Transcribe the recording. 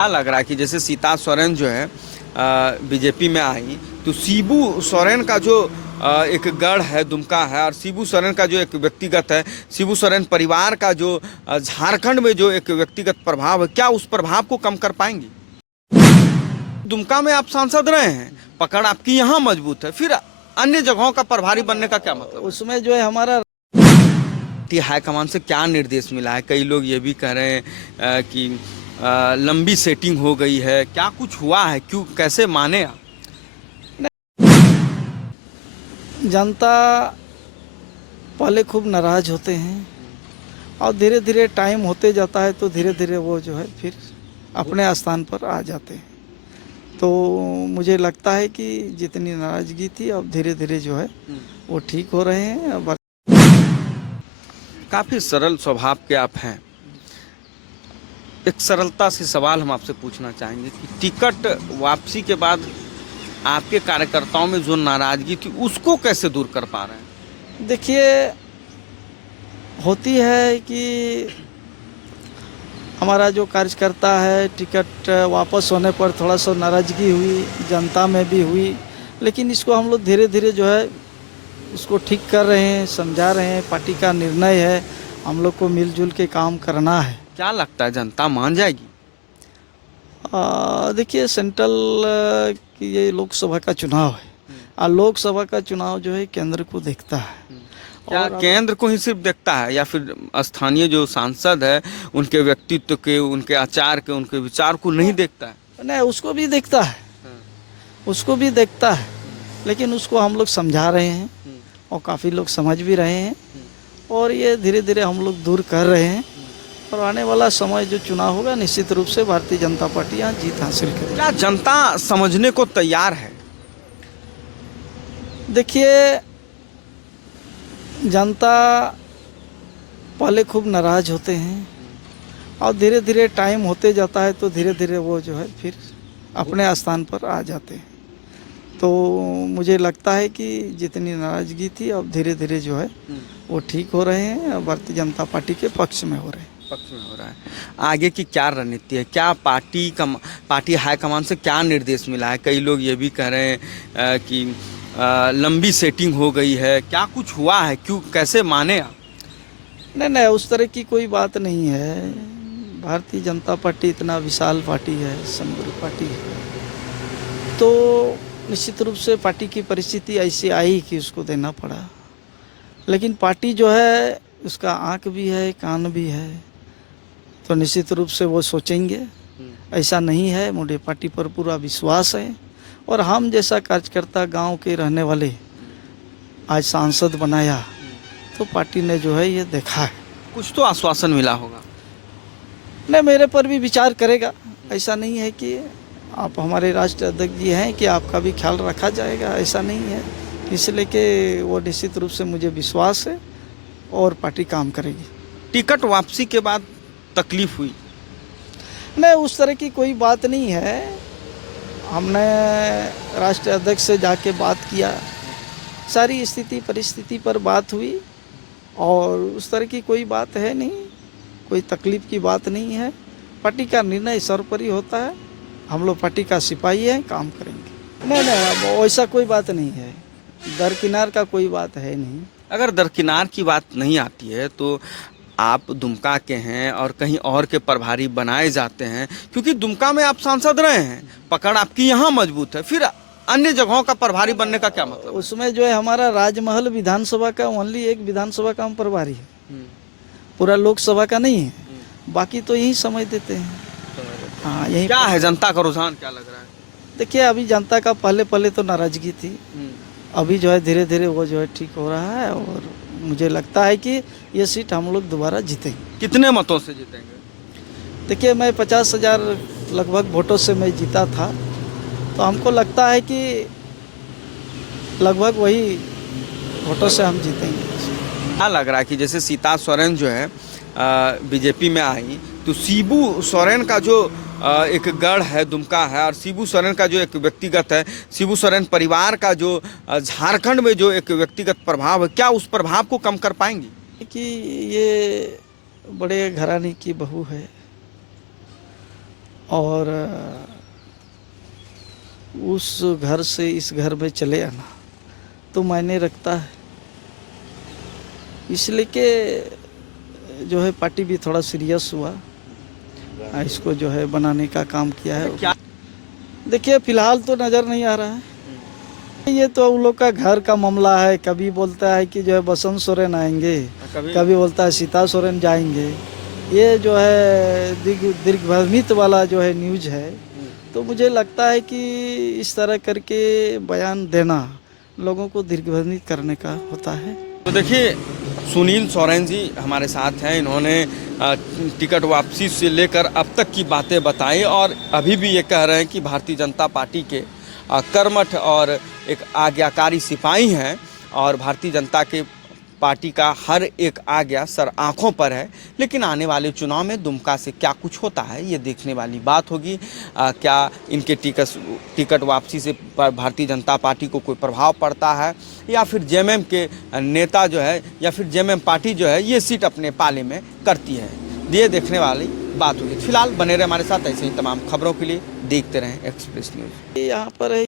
क्या लग रहा है कि जैसे सीता सोरेन जो है बीजेपी में आई, तो शिबू सोरेन का जो एक गढ़ है, दुमका है, और शिबू सोरेन का जो एक व्यक्तिगत है, शिबू सोरेन परिवार का जो झारखंड में जो एक व्यक्तिगत प्रभाव है, क्या उस प्रभाव को कम कर पाएंगी? दुमका में आप सांसद रहे हैं, पकड़ आपकी यहाँ मजबूत है, फिर अन्य जगहों का प्रभारी बनने का क्या मतलब? उसमें जो है हमारा हाईकमान से क्या निर्देश मिला है? कई लोग ये भी कह रहे हैं कि लंबी सेटिंग हो गई है, क्या कुछ हुआ है, क्यों, कैसे माने आप? जनता पहले खूब नाराज होते हैं और धीरे धीरे टाइम होते जाता है तो धीरे धीरे वो जो है फिर अपने स्थान पर आ जाते हैं। तो मुझे लगता है कि जितनी नाराजगी थी अब धीरे धीरे जो है वो ठीक हो रहे हैं। अब काफ़ी सरल स्वभाव के आप हैं। एक सरलता से सवाल हम आपसे पूछना चाहेंगे कि टिकट वापसी के बाद आपके कार्यकर्ताओं में जो नाराजगी थी उसको कैसे दूर कर पा रहे हैं? देखिए, होती है कि हमारा जो कार्यकर्ता है, टिकट वापस होने पर थोड़ा सा नाराज़गी हुई, जनता में भी हुई, लेकिन इसको हम लोग धीरे धीरे जो है उसको ठीक कर रहे हैं, समझा रहे हैं। पार्टी का निर्णय है, हम लोग को मिलजुल के काम करना है। क्या लगता है, जनता मान जाएगी? देखिए, सेंट्रल की ये लोकसभा का चुनाव है और लोकसभा का चुनाव जो है केंद्र को देखता है। क्या और केंद्र को ही सिर्फ देखता है या फिर स्थानीय जो सांसद है उनके व्यक्तित्व के, उनके आचार के, उनके विचार को नहीं देखता है? नहीं, उसको भी देखता है, उसको भी देखता है, लेकिन उसको हम लोग समझा रहे हैं और काफ़ी लोग समझ भी रहे हैं और ये धीरे धीरे हम लोग दूर कर रहे हैं। और आने वाला समय जो चुनाव होगा, निश्चित रूप से भारतीय जनता पार्टी यहाँ जीत हासिल करेगी। क्या जनता समझने को तैयार है? देखिए, जनता पहले खूब नाराज होते हैं और धीरे धीरे टाइम होते जाता है तो धीरे धीरे वो जो है फिर अपने स्थान पर आ जाते हैं। तो मुझे लगता है कि जितनी नाराज़गी थी अब धीरे धीरे जो है वो ठीक हो रहे हैं और भारतीय जनता पार्टी के पक्ष में हो रहे हैं। पक्ष में हो रहा है। आगे की क्या रणनीति है? क्या पार्टी हाईकमान से क्या निर्देश मिला है? कई लोग ये भी कह रहे हैं कि लंबी सेटिंग हो गई है, क्या कुछ हुआ है, क्यों, कैसे माने आप? नहीं, उस तरह की कोई बात नहीं है। भारतीय जनता पार्टी इतना विशाल पार्टी है, समृद्ध पार्टी है, तो निश्चित रूप से पार्टी की परिस्थिति ऐसी आई कि उसको देना पड़ा। लेकिन पार्टी जो है उसका आँख भी है, कान भी है, तो निश्चित रूप से वो सोचेंगे। ऐसा नहीं है, मुझे पार्टी पर पूरा विश्वास है और हम जैसा कार्यकर्ता गांव के रहने वाले आज सांसद बनाया तो पार्टी ने जो है ये देखा है। कुछ तो आश्वासन मिला होगा। नहीं, मेरे पर भी विचार करेगा। ऐसा नहीं है कि आप हमारे राष्ट्रीय अध्यक्ष जी हैं कि आपका भी ख्याल रखा जाएगा, ऐसा नहीं है। इसलिए कि वो निश्चित रूप से मुझे विश्वास है और पार्टी काम करेगी। टिकट वापसी के बाद तकलीफ हुई? नहीं, उस तरह की कोई बात नहीं है। हमने राष्ट्रीय अध्यक्ष से जाके बात किया, सारी स्थिति परिस्थिति पर बात हुई और उस तरह की कोई बात है नहीं, कोई तकलीफ की बात नहीं है। पार्टी का निर्णय सर्वोपरि होता है, हम लोग पार्टी का सिपाही हैं, काम करेंगे। नहीं, वैसा कोई बात नहीं है, दरकिनार का कोई बात है नहीं। अगर दरकिनार की बात नहीं आती है तो आप दुमका के हैं और कहीं और के प्रभारी बनाए जाते हैं, क्योंकि दुमका में आप सांसद रहे हैं, पकड़ आपकी यहाँ मजबूत है, फिर अन्य जगहों का प्रभारी बनने का क्या मतलब? उसमें जो है हमारा राजमहल विधानसभा का ओनली एक विधानसभा का हम प्रभारी है, पूरा लोकसभा का नहीं है। बाकी तो यही समय देते हैं। हाँ, यही। क्या है, जनता का रुझान क्या लग रहा है? देखिए, अभी जनता का पहले तो नाराजगी थी, अभी जो है धीरे धीरे वो जो है ठीक हो रहा है और मुझे लगता है कि ये सीट हम लोग दोबारा जीतेंगे। कितने मतों से जीतेंगे? देखिए, मैं 50,000 लगभग वोटों से मैं जीता था, तो हमको लगता है कि लगभग वही वोटों से हम जीतेंगे। क्या लग रहा है कि जैसे सीता सोरेन जो है बीजेपी में आई, तो शिबू सोरेन का जो एक गढ़ है, दुमका है, और शिबू सोरेन का जो एक व्यक्तिगत है, शिबू सोरेन परिवार का जो झारखंड में जो एक व्यक्तिगत प्रभाव है, क्या उस प्रभाव को कम कर पाएंगी? कि ये बड़े घराने की बहू है और उस घर से इस घर में चले आना तो मायने रखता है। इसलिए कि जो है पार्टी भी थोड़ा सीरियस हुआ, इसको जो है बनाने का काम किया है। क्या देखिए फिलहाल तो नज़र नहीं आ रहा है, ये तो उन लोग का घर का मामला है। कभी बोलता है कि जो है बसंत सोरेन आएंगे, कभी बोलता है सीता सोरेन जाएंगे। ये जो है दीर्घभ्रमित वाला जो है न्यूज है। तो मुझे लगता है कि इस तरह करके बयान देना लोगों को दीर्घभ्रमित करने का होता है। तो देखिए सुनील सोरेन जी हमारे साथ हैं। इन्होंने टिकट वापसी से लेकर अब तक की बातें बताई और अभी भी ये कह रहे हैं कि भारतीय जनता पार्टी के कर्मठ और एक आज्ञाकारी सिपाही हैं और भारतीय जनता के पार्टी का हर एक आज्ञा सर आंखों पर है। लेकिन आने वाले चुनाव में दुमका से क्या कुछ होता है ये देखने वाली बात होगी। क्या इनके टिकट वापसी से भारतीय जनता पार्टी को कोई प्रभाव पड़ता है या फिर जेएमएम के नेता जो है या फिर जेएमएम पार्टी जो है ये सीट अपने पाले में करती है, ये देखने वाली बात होगी। फिलहाल बने रहे हमारे साथ, ऐसे ही तमाम खबरों के लिए देखते रहें एक्सप्रेस न्यूज़। यहाँ पर है